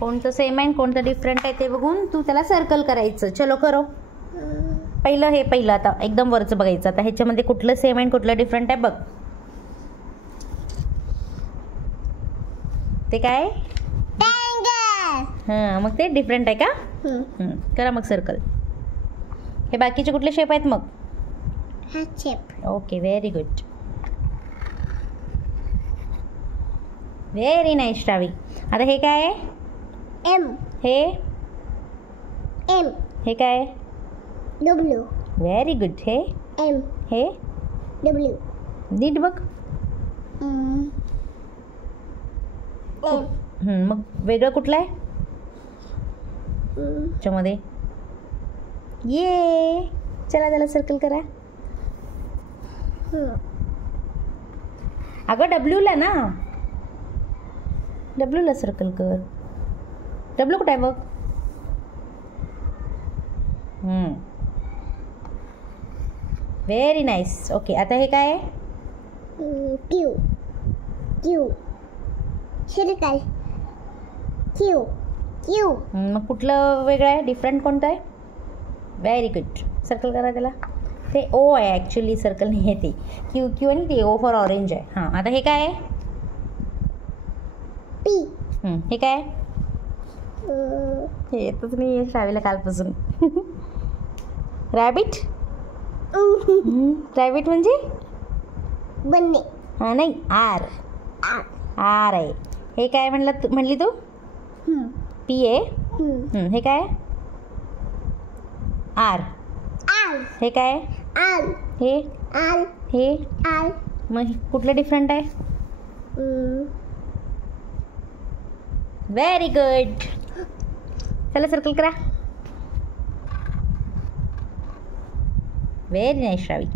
कोणतं सेम आहे कोणतं डिफरंट आहे ते बघून तू त्याला सर्कल करायचं. चलो करो. पहिलं आता एकदम वरचं बघायचं. आता ह्याच्यामध्ये कुठलं सेम आहे कुठलं डिफरंट आहे बघ. ते काय? हां मग ते डिफरंट आहे का? करा मग सर्कल. हे बाकीचे कुठले शेप आहेत मग? Okay very good. Very nice Shravi. आता हे काय आहे? एम. हे काय? डब्ल्यू. Very good. हे एम. हे डब्ल्यू. नीट बघ. एम. मग वेगळं कुठलं आहे त्याच्यामध्ये? ये चला त्याला सर्कल करा. अगं डब्ल्यूला ना, डब्ल्यूला सर्कल कर. डब्ल्यू कुठे आहे बघ. Very nice. ओके आता हे काय आहे? Q. Q. Circle. Q. Q. मग कुठलं वेगळं आहे डिफरंट कोणतं आहे? Very good. सर्कल करा त्याला. ते ओ आहे ॲक्च्युली सर्कल नाही आहे ते. क्यू क्यू आणि ते ओ फॉर ऑरेंज आहे. हां आता हे काय आहे? पी. हे काय आहे? हे येतच नाही आहे श्रावीला कालपासून. रॅबिट. रॅबिट म्हणजे बन्ने. हां नाही आर. आर आहे. हे काय म्हणली तू? पी आहे. हे काय? आर. हे काय? आल. हे आल. हे आल. मग कुठलं डिफरंट आहे? Very good. चला सर्कल करा. Very nice श्रावी.